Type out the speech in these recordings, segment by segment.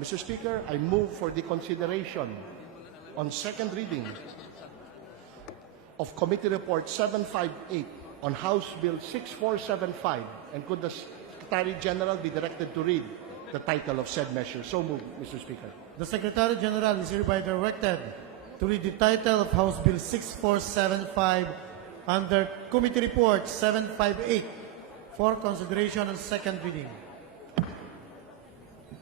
Mr. Speaker, I move for the consideration on second reading of Committee Report 758 on House Bill 6475. And could the Secretary General be directed to read the title of said measure? So moved, Mr. Speaker. The Secretary General is hereby directed to read the title of House Bill 6475 under Committee Report 758 for consideration on second reading.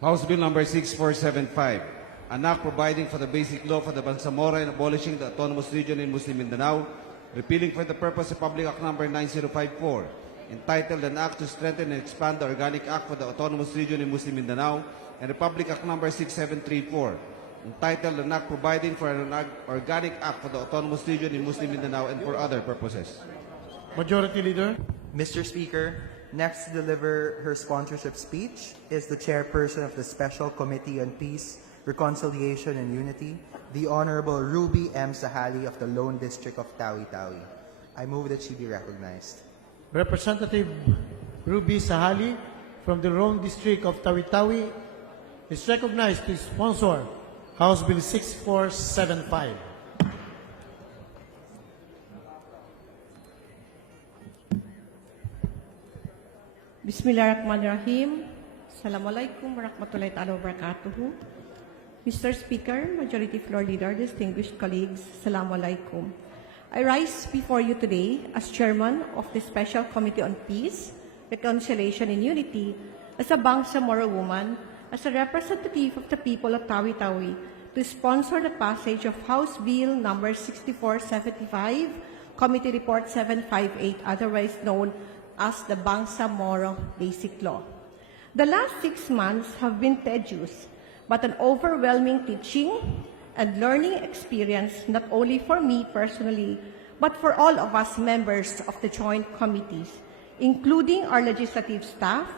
House Bill number 6475, an act providing for the basic law for the Bangsamoro and abolishing the autonomous region in Muslim Mindanao, repealing for the purpose of Public Act number 9054, entitled an act to strengthen and expand the Organic Act for the autonomous region in Muslim Mindanao, and Republic Act number 6734, entitled an act providing for an Organic Act for the autonomous region in Muslim Mindanao and for other purposes. Majority Leader. Mr. Speaker, next to deliver her sponsorship speech is the chairperson of the Special Committee on Peace, Reconciliation and Unity, the Honorable Ruby M. Sahali of the Lone District of Tawi-Tawi. I move that she be recognized. Representative Ruby Sahali from the Lone District of Tawi-Tawi is recognized to sponsor House Bill 6475. Bismillahirrahmanirrahim. Assalamualaikum warahmatullahi ta'ala wabarakatuh. Mr. Speaker, Majority Floor Leader, distinguished colleagues, Assalamualaikum. I rise before you today as Chairman of the Special Committee on Peace, Reconciliation and Unity, as a Bangsamoro woman, as a representative of the people of Tawi-Tawi, to sponsor the passage of House Bill number 6475, Committee Report 758, otherwise known as the Bangsamoro Basic Law. The last 6 months have been tedious, but an overwhelming teaching and learning experience not only for me personally, but for all of us members of the joint committees, including our legislative staff,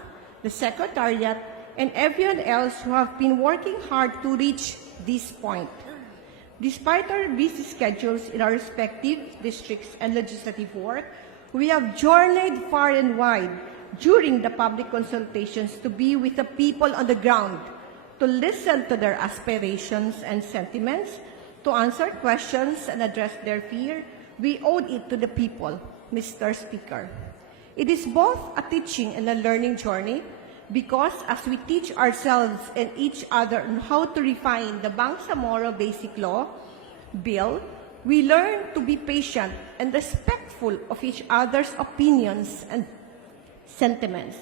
the Secretariat, and everyone else who have been working hard to reach this point. Despite our busy schedules in our respective districts and legislative work, we have journeyed far and wide during the public consultations to be with the people on the ground, to listen to their aspirations and sentiments, to answer questions and address their fear. We owed it to the people, Mr. Speaker. It is both a teaching and a learning journey because as we teach ourselves and each other on how to refine the Bangsamoro Basic Law Bill, we learn to be patient and respectful of each other's opinions and sentiments.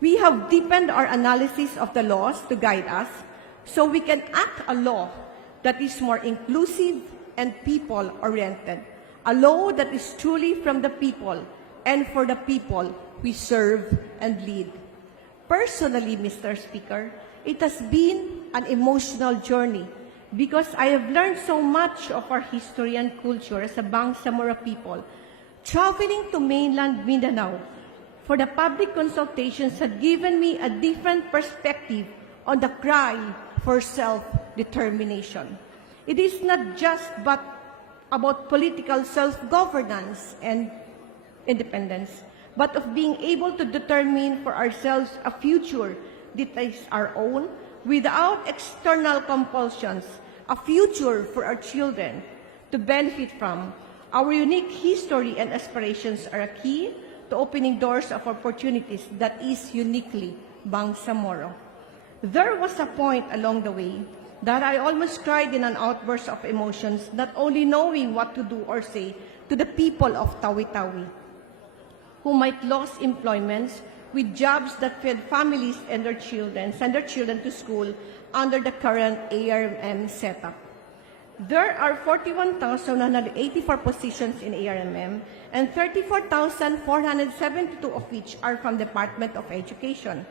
We have deepened our analysis of the laws to guide us so we can act a law that is more inclusive and people-oriented, a law that is truly from the people and for the people we serve and lead. Personally, Mr. Speaker, it has been an emotional journey because I have learned so much of our history and culture as a Bangsamoro people. Traveling to mainland Mindanao for the public consultations had given me a different perspective on the cry for self-determination. It is not just but about political self-governance and independence, but of being able to determine for ourselves a future that is our own without external compulsions, a future for our children to benefit from. Our unique history and aspirations are a key to opening doors of opportunities that is uniquely Bangsamoro. There was a point along the way that I almost cried in an outburst of emotions, not only knowing what to do or say to the people of Tawi-Tawi, who might lose employments with jobs that fed families and their children, send their children to school under the current ARMM setup. There are 41,184 positions in ARMM and 34,472 of which are from Department of Education.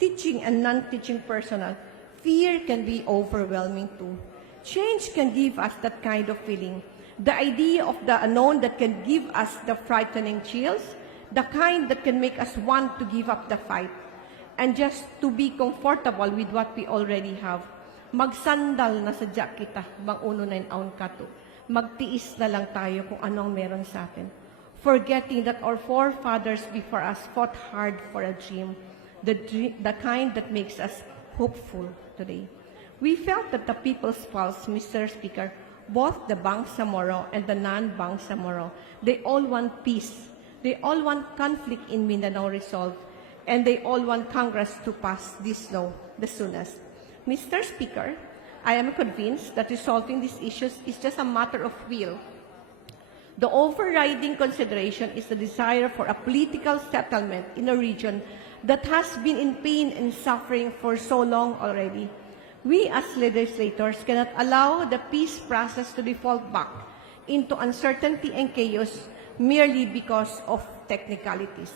Teaching and non-teaching personnel, fear can be overwhelming too. Change can give us that kind of feeling. The idea of the unknown that can give us the frightening chills, the kind that can make us want to give up the fight, and just to be comfortable with what we already have. Magsandal na sadya kita, bang uno na aun kato. Magtiis na lang tayo kung anong meron sa atin. Forgetting that our forefathers before us fought hard for a dream, the kind that makes us hopeful today. We felt that the people's pulse, Mr. Speaker, both the Bangsamoro and the non-Bangsamoro, they all want peace. They all want conflict in Mindanao resolved, and they all want Congress to pass this law the soonest. Mr. Speaker, I am convinced that resolving these issues is just a matter of will. The overriding consideration is the desire for a political settlement in a region that has been in pain and suffering for so long already. We as legislators cannot allow the peace process to default back into uncertainty and chaos merely because of technicalities.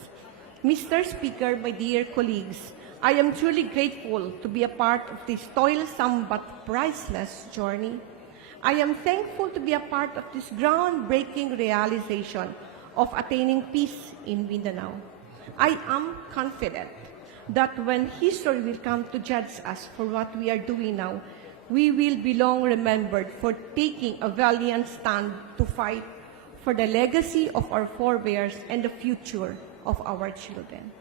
Mr. Speaker, my dear colleagues, I am truly grateful to be a part of this toilsome but priceless journey. I am thankful to be a part of this groundbreaking realization of attaining peace in Mindanao. I am confident that when history will come to judge us for what we are doing now, we will be long remembered for taking a valiant stand to fight for the legacy of our forebears and the future of our children.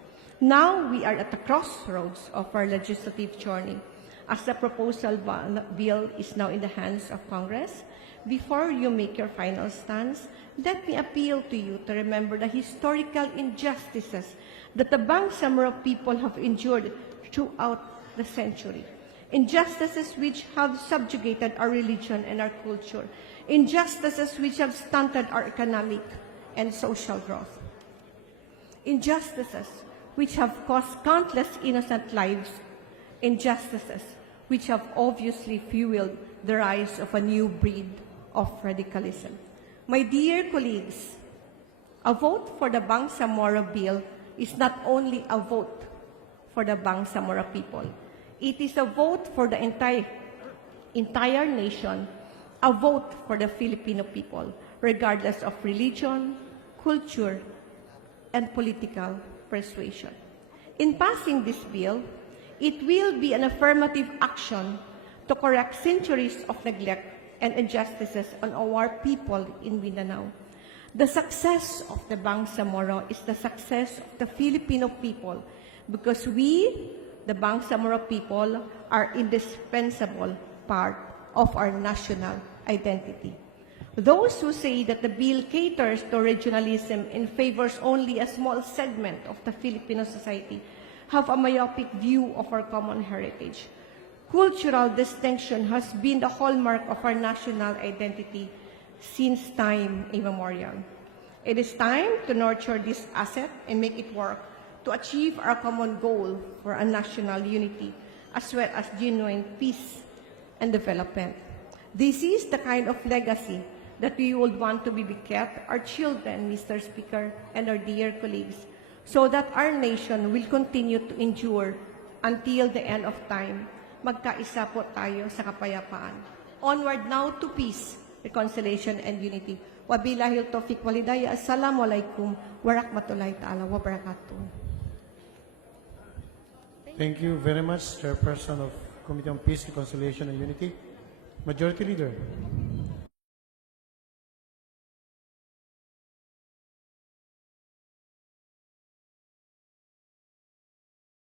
Now we are at the crossroads of our legislative journey. As the proposal bill is now in the hands of Congress, before you make your final stance, let me appeal to you to remember the historical injustices that the Bangsamoro people have endured throughout the century. Injustices which have subjugated our religion and our culture. Injustices which have stunted our economic and social growth. Injustices which have cost countless innocent lives. Injustices which have obviously fueled the rise of a new breed of radicalism. My dear colleagues, a vote for the Bangsamoro bill is not only a vote for the Bangsamoro people. It is a vote for the entire nation, a vote for the Filipino people, regardless of religion, culture, and political persuasion. In passing this bill, it will be an affirmative action to correct centuries of neglect and injustices on our people in Mindanao. The success of the Bangsamoro is the success of the Filipino people because we, the Bangsamoro people, are indispensable part of our national identity. Those who say that the bill caters to regionalism and favors only a small segment of the Filipino society have a myopic view of our common heritage. Cultural distinction has been the hallmark of our national identity since time immemorial. It is time to nurture this asset and make it work to achieve our common goal for a national unity as well as genuine peace and development. This is the kind of legacy that we would want to be bequeath our children, Mr. Speaker, and our dear colleagues, so that our nation will continue to endure until the end of time. Magkaisa po tayo sa kapayapaan. Onward now to peace, reconciliation, and unity. Wabilahil tawfiq walidaya. Assalamualaikum warahmatullahi ta'ala wabarakatuh. Thank you very much, Chairperson of Committee on Peace, Reconciliation, and Unity. Majority Leader.